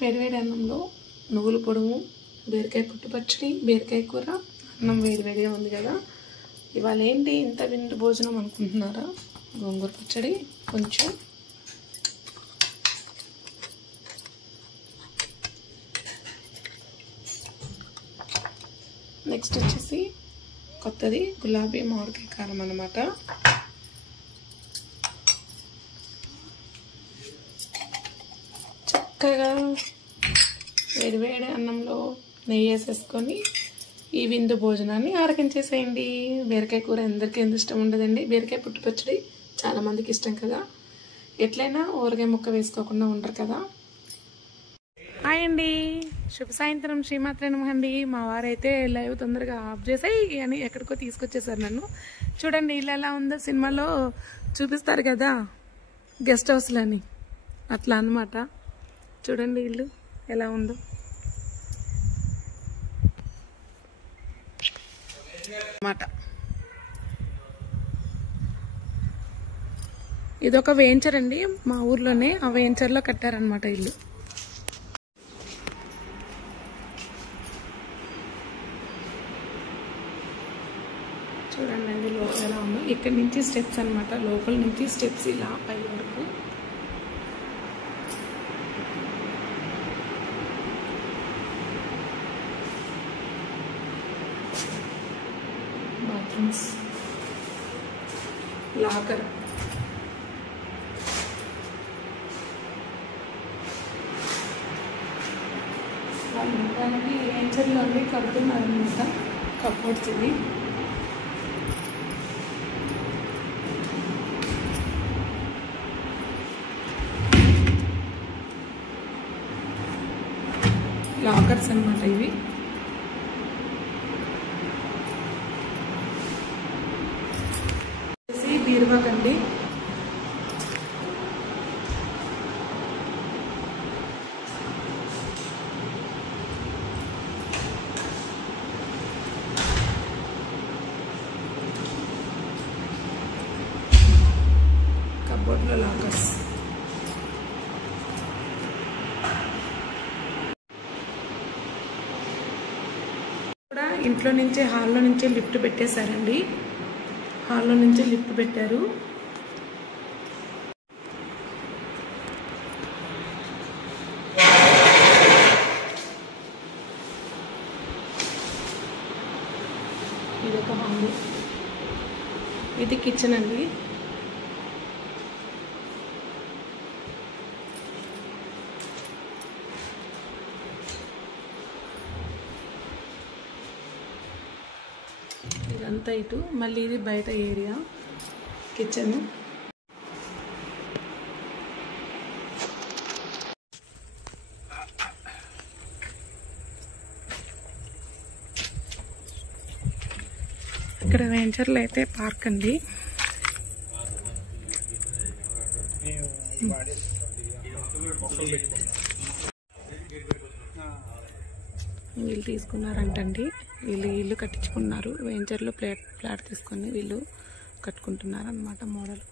వేడివేడి అన్నంలో నువ్వుల పొడుము, బీరకాయ పుట్టు పచ్చడి, బీరకాయ కూర, అన్నం వేడివేడిగా ఉంది కదా. ఇవాళ ఏంటి ఇంత విందు భోజనం అనుకుంటున్నారా? గోంగూర పచ్చడి కొంచెం, నెక్స్ట్ వచ్చేసి కొత్తది గులాబీ మామిడికాయ కారం అన్నమాట. చక్కగా వేడివేడి అన్నంలో నెయ్యి వేసేసుకొని ఈ విందు భోజనాన్ని ఆరగించేసేయండి. బీరకాయ కూర అందరికీ ఎందుకు ఇష్టం ఉండదండి? బీరకాయ పుట్టు పచ్చడి చాలామందికి ఇష్టం కదా. ఎట్లయినా ఊరగాయ ముక్క వేసుకోకుండా ఉండరు కదా. హాయ్ అండి, శుభ సాయంత్రం, శ్రీమాత్రే నమః అండి. మా వారైతే లైవ్ తొందరగా ఆఫ్ చేసాయి అని ఎక్కడికో తీసుకొచ్చేసారు నన్ను. చూడండి ఇల్లు ఎలా ఉందో, సినిమాలో చూపిస్తారు కదా గెస్ట్ హౌస్లని, అట్లా అన్నమాట. చూడండి ఇల్లు ఎలా ఉందో. అన్నమాట ఇదొక వెంచర్ అండి, మా ఊర్లోనే ఆ వెంచర్లో కట్టారనమాట ఇల్లు. చూడండి అండి లోపల ఎలా ఉందో. ఇక్కడ నుంచి స్టెప్స్ అనమాట, లోపల నుంచి స్టెప్స్ ఇలా పై వరకు. బాత్రూమ్స్, లాకర్, వాళ్ళు మొత్తానికి వెంచర్లో అన్నీ కడుతున్నారనమాట. కప్బోర్డ్స్ ఇవి. లాకర్స్ అన్నమాట ఇవి. బీరువాకండి. కబోర్డ్లో లాకర్స్. కూడా ఇంట్లో నుంచే, హాల్లో నుంచే లిఫ్ట్ పెట్టేశారండి. హాల్లో నుంచి లిఫ్ట్ పెట్టారు. ఇదొక హాల్, ఇది కిచెన్ అండి. ఇదంతా ఇటు, మళ్ళీ ఇది బయట ఏరియా కిచెన్. ఇక్కడ వెంచర్లో అయితే పార్క్ అండి. వీళ్ళు తీసుకున్నారంటండి, వీళ్ళు ఇల్లు కట్టించుకున్నారు. వెంచర్లో ఫ్లాట్ తీసుకొని వీళ్ళు కట్టుకుంటున్నారు అన్నమాట మోడల్.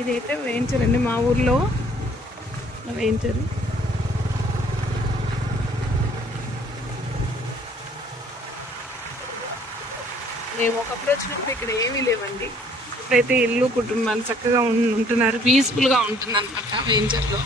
ఇదైతే వెంచర్ అండి, మా ఊర్లో వెంచర్. మేము ఒకప్పుడు వచ్చినప్పుడు ఇక్కడ ఏమీ లేవండి. ఇప్పుడైతే ఇల్లు, కుటుంబాలు చక్కగా ఉంటున్నారు, పీస్ఫుల్గా ఉంటుంది అనమాట వెంచర్లో.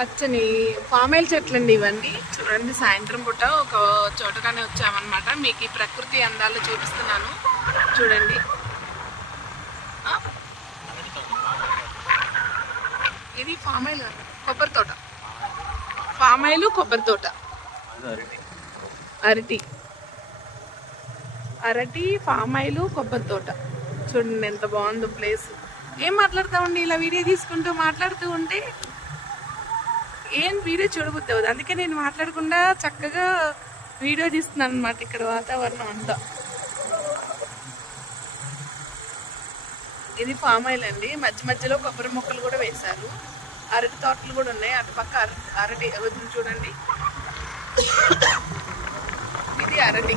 పచ్చని పామాయిల్ చెట్లు అండి ఇవన్నీ. చూడండి, సాయంత్రం పూట ఒక చోటగానే వచ్చామన్నమాట. మీకు ఈ ప్రకృతి అందాలు చూపిస్తున్నాను చూడండి. ఇది పామాయిల్ కొబ్బరి తోట, పామాయిల్ కొబ్బరి తోట, అరటి పామాయిల్ కొబ్బరి తోట. చూడండి ఎంత బాగుందో ప్లేస్. ఏం మాట్లాడతామండి, ఇలా వీడియో తీసుకుంటూ మాట్లాడుతూ ఉంటే ఏం వీడియో చూడబుద్ది అవుతుంది. అందుకే నేను మాట్లాడకుండా చక్కగా వీడియో తీస్తున్నాను అనమాట. ఇక్కడ వాతావరణం అంతా. ఇది ఫామ్ ఆయిల్ అండి. మధ్య మధ్యలో కొబ్బరి మొక్కలు కూడా వేశారు. అరటి తోటలు కూడా ఉన్నాయి. అటు పక్క అరటి వదిలి చూడండి. ఇది అరటి,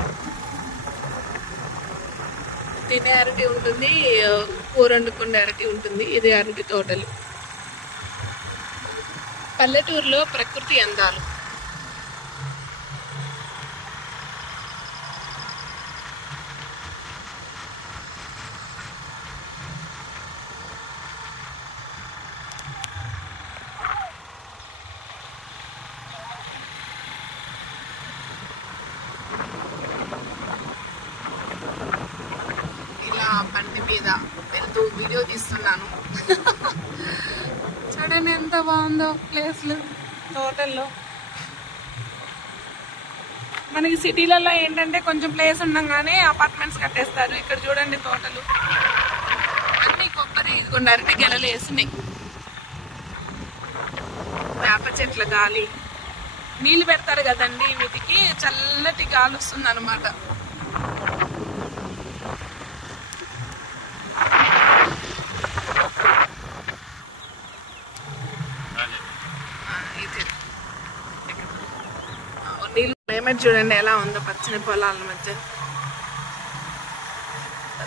తినే అరటి ఉంటుంది, కూర వండుకునే అరటి ఉంటుంది. ఇది అరటి తోటలు. పల్లెటూరులో ప్రకృతి అందాలు. ఇలా బండి మీద వెళ్తూ వీడియో తీస్తున్నాను. చూడండి ఎంత బాగుందో ప్లేస్లు, తోటల్లో. మనకి సిటీలలో ఏంటంటే కొంచెం ప్లేస్ ఉండగానే అపార్ట్మెంట్స్ కట్టేస్తారు. ఇక్కడ చూడండి తోటలు అన్ని కొబ్బరి, ఇదిగోండి అరటి గెలలు వేసినాయి. వేప చెట్ల గాలి, నీళ్ళు పెడతారు కదండి వీటికి, చల్లటి గాలి వస్తుంది అనమాట. నీళ్ళు క్లైమేట్ చూడండి ఎలా ఉందో, పచ్చని పొలాల మధ్య.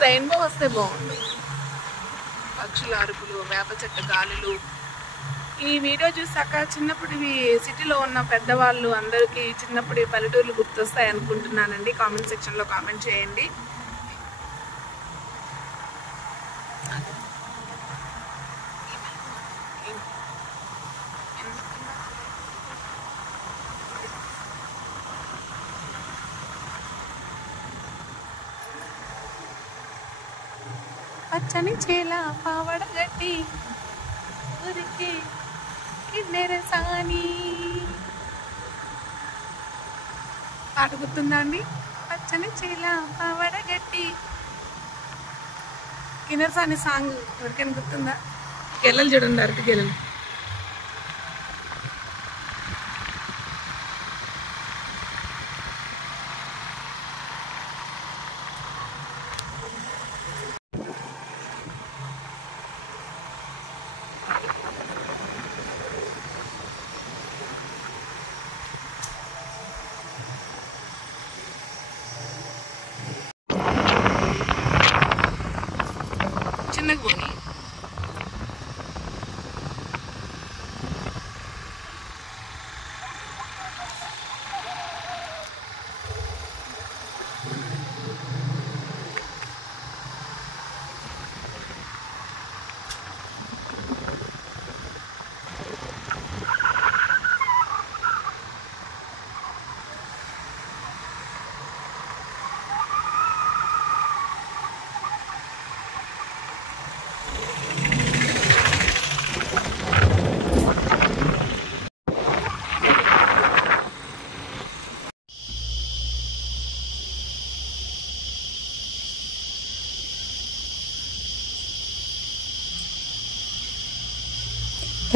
రెయిన్బో వస్తే బాగుంది. పక్షుల అరుపులు, వేప చెట్టు గాలులు. ఈ వీడియో చూసాక చిన్నప్పుడు సిటీలో ఉన్న పెద్దవాళ్ళు అందరికీ చిన్నప్పుడు పల్లెటూర్లు గుర్తొస్తాయి అనుకుంటున్నానండి. కామెంట్ సెక్షన్లో కామెంట్ చేయండి. పచ్చని చేల పావడ గట్టి ఊరికి కిన్నెరసాని. పాట గుర్తుందా అండి? పచ్చని చేల పావడ గట్టి కిన్నెరసాని సాంగ్ ఎవరికైనా గుర్తుందా? గెల్లలు చూడండి, అరటి గెల్లలు. చిన్నగా పోనీ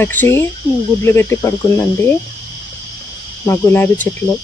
పక్షి గుడ్లు పెట్టి పడుకుందండి మా గులాబీ చెట్లు.